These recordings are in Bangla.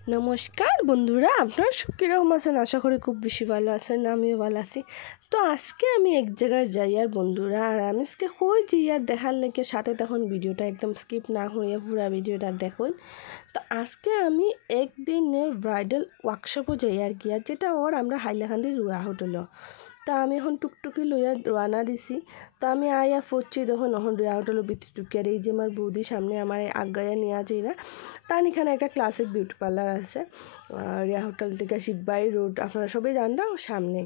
নমস্কার বন্ধুরা, আপনারা সব কীরকম আছেন? আশা করি খুব বেশি ভালো আছেন, আমিও ভালো আছি। তো আজকে আমি এক জায়গায় যাই আর বন্ধুরা, আর আমি আজকে কই যাই আর দেখার লেগে সাথে তখন ভিডিওটা একদম স্কিপ না হয়ে পুরো ভিডিওটা দেখুন। তো আজকে আমি একদিনের ব্রাইডাল ওয়ার্কশপও যাই আর কি, আর যেটা ওর আমরা হাইলাকান্দি রুয়া হোটেল। তা আমি এখন টুকটুকি লইয়া রানা দিছি। তো আমি আয়া ফুটছি তখন এখন রুয়া হোটেলের ভিতরে টুকি, আর এই যে আমার বৌদি সামনে আমার আগায়া নিয়ে আছে এরা। তার এখানে একটা ক্লাসিক বিউটি পার্লার আছে রিয়া হোটেল থেকে শিববাড়ি রোড, আপনারা সবাই জানরা সামনে।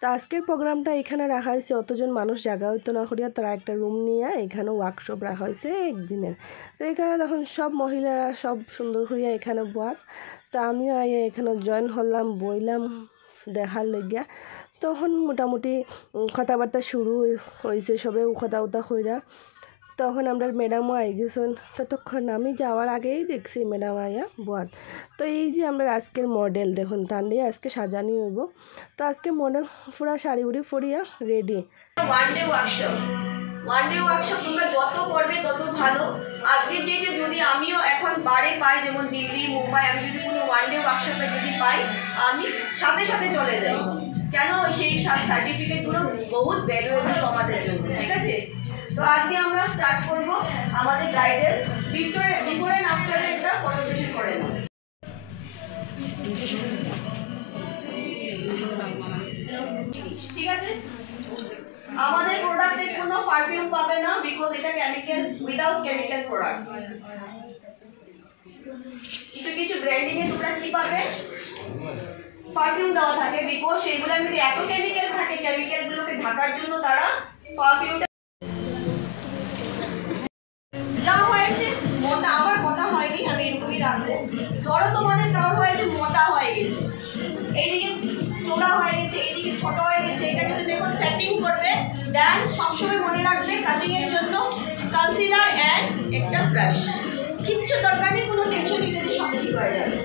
তো আজকের প্রোগ্রামটা এখানে রাখা হয়েছে, অতজন মানুষ জায়গা হইতো না করিয়া তারা একটা রুম নিয়ে এখানে ওয়ার্কশপ রাখা হয়েছে একদিনের। তো এখানে তখন সব মহিলারা সব সুন্দর করিয়া এখানে বয়াত। তো আমিও আইয়া এখানে জয়েন হলাম, বইলাম দেখার লেগিয়া। তখন মোটামুটি কথাবার্তা শুরু হয়েছে, সবে কথা উতা কইরা। তখন আমরা ম্যাডামও আই গেছেন, ততক্ষণ আমি যাওয়ার আগেই দেখছি ম্যাডাম আইয়া বাদ। তো এই যে আমরা আজকের মডেল দেখুন, তান্ডে আজকে সাজানি হইব। তো আজকে মডেল পুরা শাড়ি উড়ি পরিয়া রেডি। ওয়ান ডে ওয়ার্কশপ তোমরা যত করবে তত ভালো। আজকে যে যদি আমিও এখন বারে পাই, যেমন দিল্লি মুম্বাই, আমি যদি কোনো ওয়ান ডে ওয়ার্কশপে যদি পাই, আমি সাথে সাথে চলে যাই। কেন? সেই সার্টিফিকেটগুলো বহুত ভ্যালুয়েবল আমাদের জন্য, ঠিক আছে? তো আজকে আমরা স্টার্ট করব আমাদের ব্রাইডাল বিফোর অ্যান্ড আফটার একটা ফটো সেশন করে নেব। ঠিক আছে, আমাদের প্রোডাক্টে কোনো পারফিউম পাবে না, বিকজ এটা কেমিক্যাল, উইদাউট কেমিক্যাল প্রোডাক্ট। কিছু ব্র্যান্ডিং এ তোমরা কি পাবে? পারফিউম দেওয়া থাকে, বিকজ সেইগুলোর মধ্যে এত কেমিক্যাল থাকে, কেমিক্যালগুলোকে ঢাকার জন্য তারা পারফিউমটা যা হয়েছে মোটা, আবার মোটা হয়নি, আমি এরকমই রাখবো। ধরো তোমাদের কারোর হয়েছে মোটা হয়ে গেছে, এইদিকে চোড়া হয়ে গেছে, এইদিকে ছোট হয়ে গেছে, এটা কিন্তু যখন সেটিং করবে দেন সবসময় মনে রাখবে কাটিং এর জন্য কনসিলার এন্ড একটা ব্রাশ। কিচ্ছু দরকার নেই, কোনো টেনশন নিতে যে সব ঠিক হয়ে যাবে।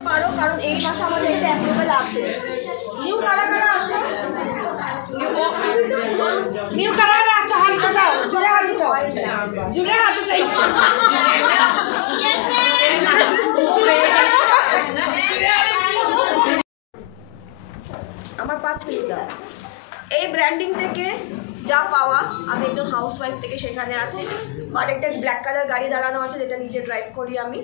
পারো, কারণ এই মাসে আমাদের এটা অ্যাপ্রুভাল আছে। নিউ কারা আছে? নিউ কালার আছে, হাত দুটাও জোরে, হাত দুটাও জোরে, হাত দুটাই আমার 5 মিনিট দাও। এই ব্র্যান্ডিং থেকে যা পাওয়া, আমি একজন হাউসওয়াইফ থেকে সেখানে আছি, বাট একটা ব্ল্যাক কালার গাড়ি দাঁড়ানো আছে যেটা নিজে ড্রাইভ করি আমি।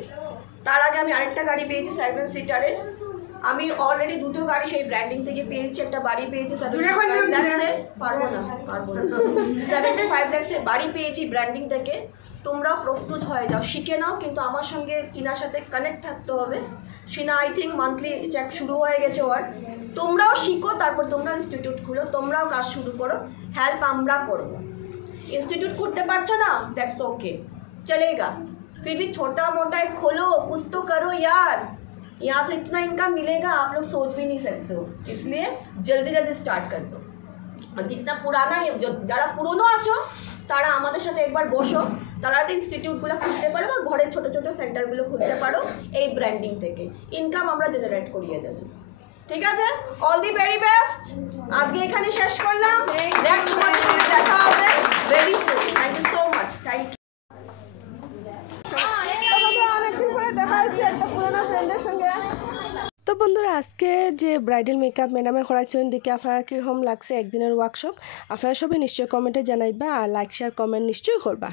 তার আগে আমি আরেকটা গাড়ি পেয়েছি 7 সিটারের। আমি অলরেডি দুটো গাড়ি সেই ব্র্যান্ডিং থেকে পেয়েছি, একটা বাড়ি পেয়েছি 75 লাখের, পারবো না 75 লাখের বাড়ি পেয়েছি ব্র্যান্ডিং থেকে। তোমরা প্রস্তুত হয়ে যাও, শিখে নাও, কিন্তু আমার সঙ্গে টিনার সাথে কানেক্ট থাকতে হবে। সিনা আই থিঙ্ক মান্থলি চেক শুরু হয়ে গেছে ওর। তোমরাও শিখো, তারপর তোমরা ইনস্টিটিউট খুলো, তোমরাও কাজ শুরু করো, হেল্প আমরা করবো। इंस्टीट्यूट खुलते पारछो ना, दैट्स ओके, चलेगा। फिर भी छोटा मोटा एक खोलो, कुछ तो करो यार। यहाँ से इतना इनकम मिलेगा आप लोग सोच भी नहीं सकते हो, इसलिए जल्दी जल्दी स्टार्ट कर दो। और जितना पुराना যারা পুরনো আছো তারা আমাদের সাথে একবার বসো, তারা ইনস্টিটিউটগুলো খুলতে পারো বা ঘরে ছোট ছোট সেন্টারগুলো খুলতে পারো। এই ব্র্যান্ডিং থেকে ইনকাম আমরা জেনারেট করিয়ে দেব, ঠিক আছে? All the very best. আজকে এখানে শেষ করলাম, নেক্সট তোমাদের সাথে দেখা হবে very soon. Thank you so much, thank you. অনেকদিন পরে দেখা হচ্ছে একটা পুরোনো ফ্রেন্ডের সঙ্গে। তো বন্ধুরা, আজকে যে ব্রাইডাল মেকআপ ম্যাডামে করাইছেন দেখে আপনারা কীরকম লাগছে একদিনের ওয়ার্কশপ, আপনারা সবাই নিশ্চয়ই কমেন্টে জানাইবা, আর লাইক শেয়ার কমেন্ট নিশ্চয়ই করবা।